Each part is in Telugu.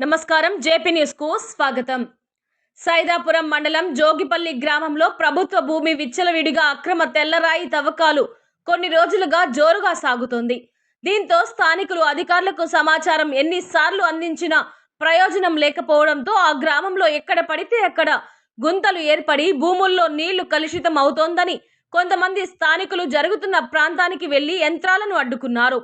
నమస్కారం. జేపీ న్యూస్కు స్వాగతం. సైదాపురం మండలం జోగిపల్లి గ్రామంలో ప్రభుత్వ భూమి విచ్చలవిడిగా అక్రమ తెల్లరాయి తవ్వకాలు కొన్ని రోజులుగా జోరుగా సాగుతోంది. దీంతో స్థానికులు అధికారులకు సమాచారం ఎన్నిసార్లు అందించినా ప్రయోజనం లేకపోవడంతో ఆ గ్రామంలో ఎక్కడ పడితే అక్కడ గుంతలు ఏర్పడి భూముల్లో నీళ్ళు కలుషితం అవుతోందని కొంతమంది స్థానికులు జరుగుతున్న ప్రాంతానికి వెళ్ళి యంత్రాలను అడ్డుకున్నారు.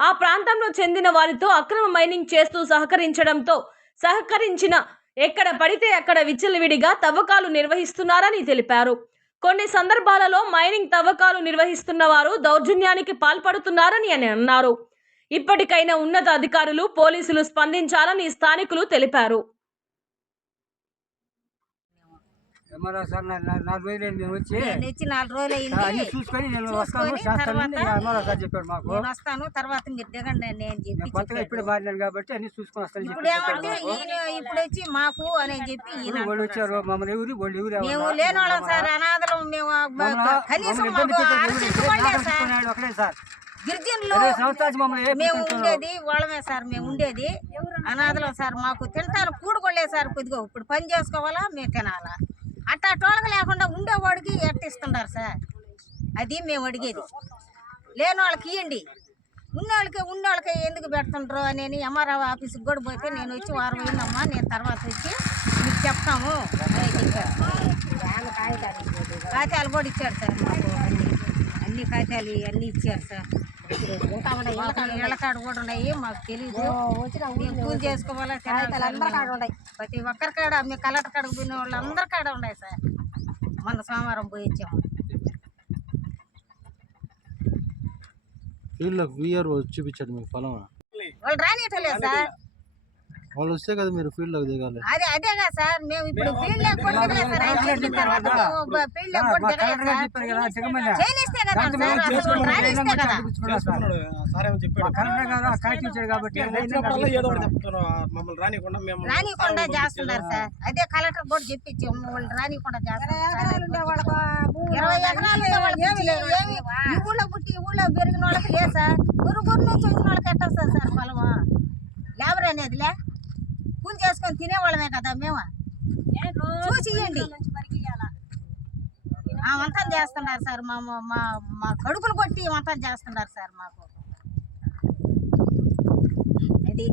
ఆ ప్రాంతంలో చెందిన వారితో అక్రమ మైనింగ్ చేస్తూ సహకరించడంతో సహకరించిన ఎక్కడ పడితే అక్కడ విచ్చలవిడిగా తవ్వకాలు నిర్వహిస్తున్నారని తెలిపారు. కొన్ని సందర్భాలలో మైనింగ్ తవ్వకాలు నిర్వహిస్తున్న వారు దౌర్జన్యానికి పాల్పడుతున్నారని అని అన్నారు. ఇప్పటికైనా ఉన్నత అధికారులు పోలీసులు స్పందించాలని స్థానికులు తెలిపారు. ఏమన్నా సార్ నా- నా- నాలుగు రోజులు నేను వచ్చి ఇచ్చి నాలుగు రోజులు అయింది. చూసుకొని నేను వస్తాను చెప్పాడు మాకు. నేను వస్తాను తర్వాత మీరు దిగండి నేను చెప్పి కొత్తగా ఇప్పుడే. మారినాను కాబట్టి అన్ని చూసుకొని వస్తాను ఇప్పుడు ఏమంటే ఇప్పుడు వచ్చి మాకు అని చెప్పి వాళ్ళు వచ్చారు మమ్మల్ని ఎవరు వాళ్ళు ఎవరు మేము లేని వాళ్ళం సార్ అనాథలం మేము కనీసం ఒకటే సార్. గిరిజనులు మేము? ఉండేది వాళ్ళమే సార్ మేము ఉండేది. అనాథలం సార్ మాకు తింటాను కూడుకోలేదు సార్ కొద్దిగా ఇప్పుడు పని చేసుకోవాలా మేము తినాలా? అట్లా టోలక లేకుండా ఉండేవాడికి ఎట్టిస్తున్నారు సార్? అది మేము అడిగేది. లేని వాళ్ళకి ఇవ్వండి ఉన్నోళ్ళకి ఉన్నోళ్ళకి ఎందుకు పెడుతుండ్రు అని ఎంఆర్ఓ ఆఫీస్కి కూడా పోతే నేను వచ్చి వారం అయిందమ్మా నేను తర్వాత వచ్చి మీకు చెప్తాము అని కాగితాలు కూడా ఇచ్చారు సార్ మాకు. అన్ని అన్ని కాగితాలు అన్నీ ఇచ్చారు సార్. ఇళ్ళకాడ కూడా ఉన్నాయి మాకు తెలియదు మేము పూజ చేసుకోవాలా సార్ మేము. ప్రతి ఒక్కరి కాడ మీ కలెక్టర్ కాడకు పోయిన వాళ్ళు అందరి కాడ ఉన్నాయి సార్. మన సోమవారం పోయి వచ్చాము. ఫీల్డ్లో విఆర్ చూపించాడు మీకు పొలం వాళ్ళు రానియటలేదు సార్. వాళ్ళు వస్తే కదా మీరు ఫీల్డ్లోకి దిగాలి. అదే అదే కదా సార్ మేము ఇప్పుడు ఫీల్డ్ కూడా దిగలేదు సార్ ఆయన చెప్పిన తర్వాత మేము ఫీల్డ్ సార్, కూడా మా దిగలేదు కలెక్టర్ గారు సార్. చెప్పారు కదా దిగమని చేయనిస్తే కదా దాంతో సార్ మేము అసలు చేసుకున్నాం. రానిస్తే రైలు కదా. అడుగుతున్నాం సార్. మా కలెక్టర్ గారు ఆ కాగితం ఇచ్చారు కాబట్టి రైలు వచ్చినప్పుడల్లా ఏదో ఒకటి అడుగుతున్నాం. చెప్తారు మమ్మల్ని రానికుండా మేము రానికుండా చేస్తున్నారు సార్. అదే కలెక్టర్ కూడా చెప్పించి వాళ్ళు రానికుండా చేస్తున్నారు ఇరవై ఎకరాలు ఉండే వాళ్ళకి ఇచ్చి ఏమి ఈ ఊళ్ళో పుట్టి ఈ ఊళ్ళో పెరిగిన వాళ్ళకి లేదు సార్. గురు గురు నుంచి వచ్చిన వాళ్ళకి ఎట్ట వస్తుంది సార్ పొలము లేబర్ అనేది లే? కూలి చేసుకొని తినేవాళ్ళమే కదా మేము? చూసి ఇవ్వండి ఆ వంటలు చేస్తున్నారు సార్ మా మా- మా మా కడుపులు కొట్టి వంటలు చేస్తున్నారు సార్ మాకు. అది